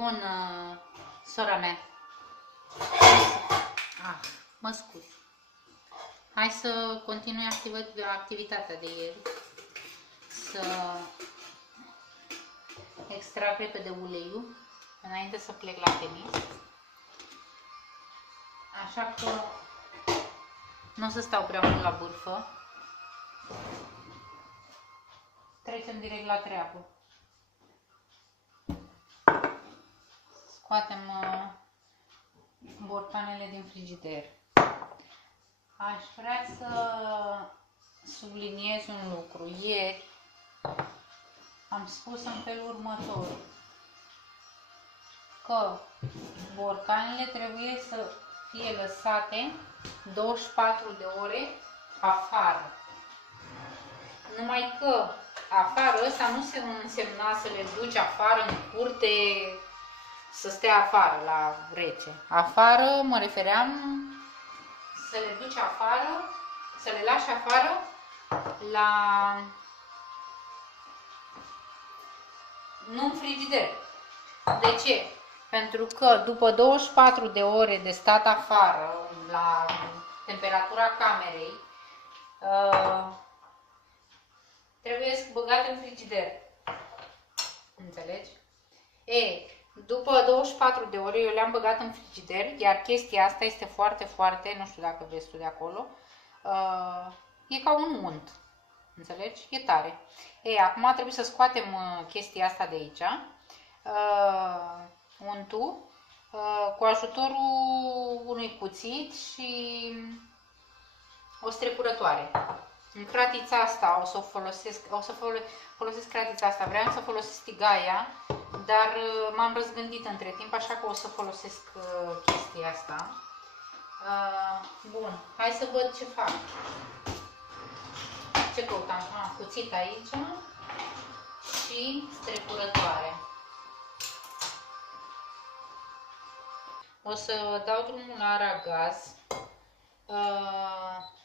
Bun, sora mea. Mă scuz. Hai să continui activitatea de ieri. Să extrag repede uleiul înainte să plec la tenis. Așa că nu o să stau prea mult la bârfă. Trecem direct la treabă. Scoatem borcanele din frigider. Aș vrea să subliniez un lucru. Ieri am spus în felul următor, că borcanele trebuie să fie lăsate 24 de ore afară. Numai că afară, ăsta nu se însemna să le duci afară în curte, să stea afară la rece. Afară mă refeream să le duci afară, să le lași afară la... nu în frigider. De ce? Pentru că după 24 de ore de stat afară, la temperatura camerei, trebuie băgate în frigider. Înțelegi? După 24 de ore eu le-am băgat în frigider, iar chestia asta este foarte, foarte, nu știu dacă vezi tu de acolo, e ca un unt. Înțelegi? E tare. Acum trebuie să scoatem chestia asta de aici, untul, cu ajutorul unui cuțit și o strecurătoare. În cratița asta o să o folosesc, folosesc cratița asta. Vreau să folosesc tigaia, dar m-am răzgândit între timp, așa că o să folosesc chestia asta. Bun, hai să văd ce fac. Ce căutam? Cuțit aici și strecurătoare. O să dau drumul la aragaz.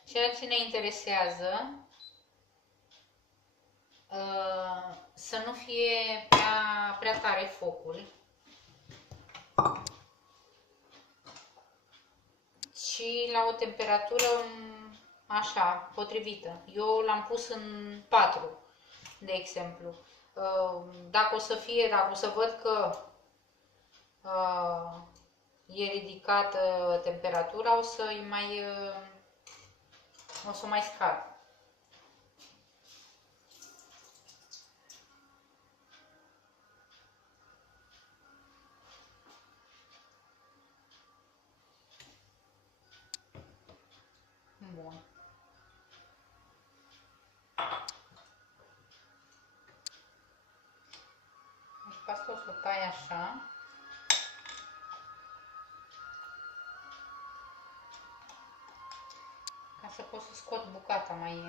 Ceea ce ne interesează să nu fie prea tare focul, ci la o temperatură așa, potrivită. Eu l-am pus în 4, de exemplu. Dacă o să fie, dacă o să văd că e ridicată temperatura, o să mai scad. Bun. Deci pe asta o să o tai așa. Ca să pot să scot bucata mai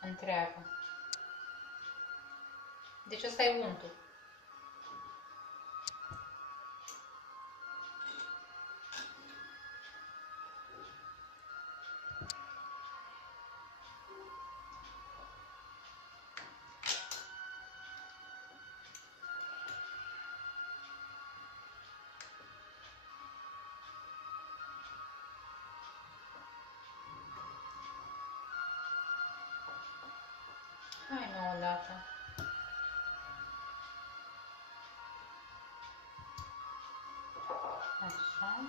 întreagă. Deci ăsta e untul. Hai nouă dată. Așa.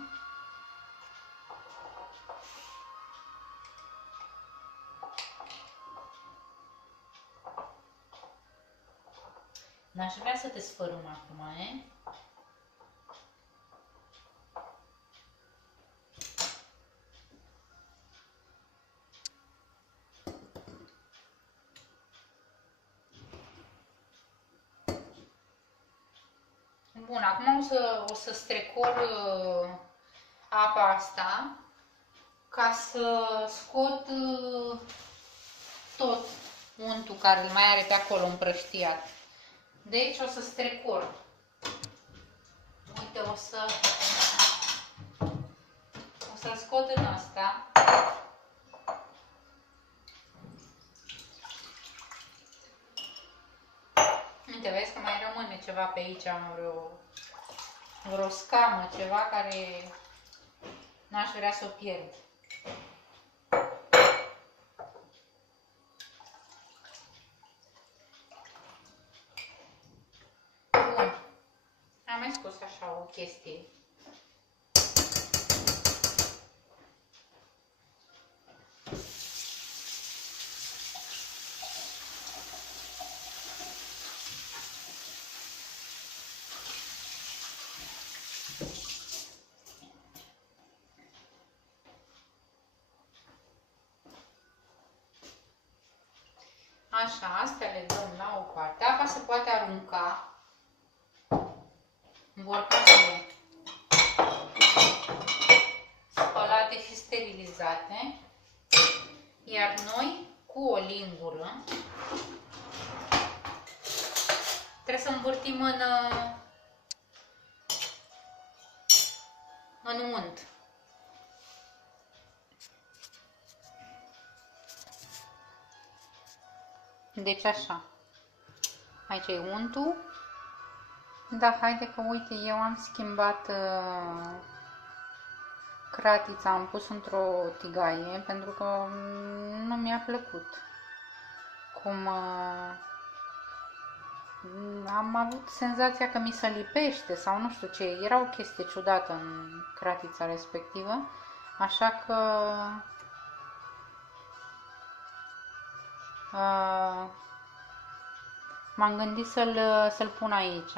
N-aș vrea să te sfărâm acum, Bun, acum o să strecor apa asta ca să scot tot untul care îl mai are pe acolo împrăștiat. Deci o să strecor. Uite, o să-l scot în asta. Uite, vezi că mai rămâne ceva pe aici, vreo scamă, ceva care n-aș vrea să o pierd. Bun. Am mai spus așa o chestie. Așa, astea le dăm la o parte. Apa se poate arunca. Borcanele spălate și sterilizate. Iar noi, cu o lingură, trebuie să învârtim în unt. Deci așa. Aici e untul. Dar haide că uite, eu am schimbat cratița, am pus într-o tigaie pentru că nu mi-a plăcut. Cum am avut senzația că mi se lipește sau nu știu ce, era o chestie ciudată în cratița respectivă, așa că m-am gândit să-l pun aici.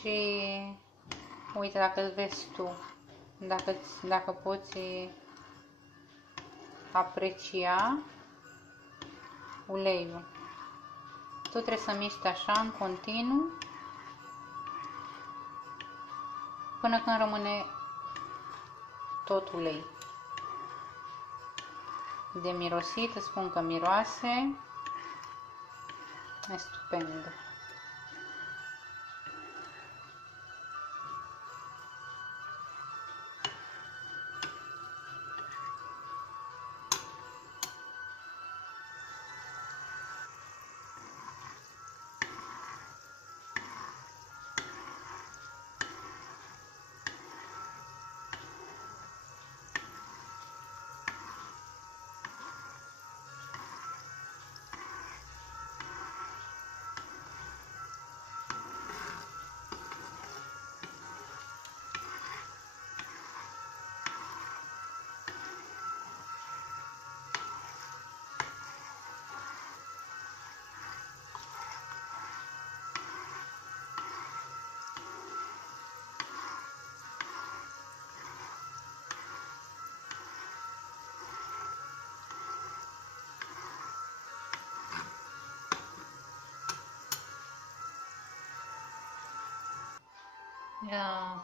Și uite, dacă îl vezi tu, dacă poți aprecia uleiul. Tu trebuie să miști așa în continuu până când rămâne tot ulei. De mirosit, îți spun că miroase, e stupend.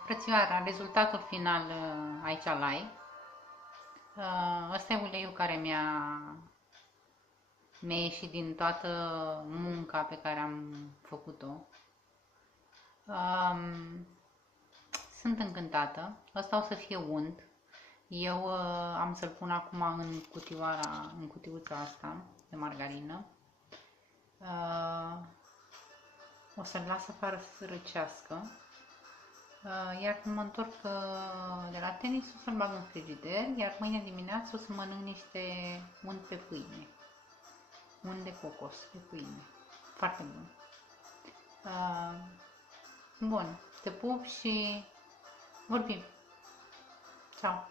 Frățioara, rezultatul final aici la ai. Ăsta e uleiul care mi-a ieșit din toată munca pe care am făcut-o. Sunt încântată. Ăsta o să fie unt. Eu am să-l pun acum în cutiuța asta de margarină. O să-l las afară să se răcească. Iar când mă întorc de la tenis o să-l bag în frigider, iar mâine dimineață o să mănânc niște unt pe pâine. Unt de cocos pe pâine. Foarte bun. Bun, te pup și vorbim. Ciao!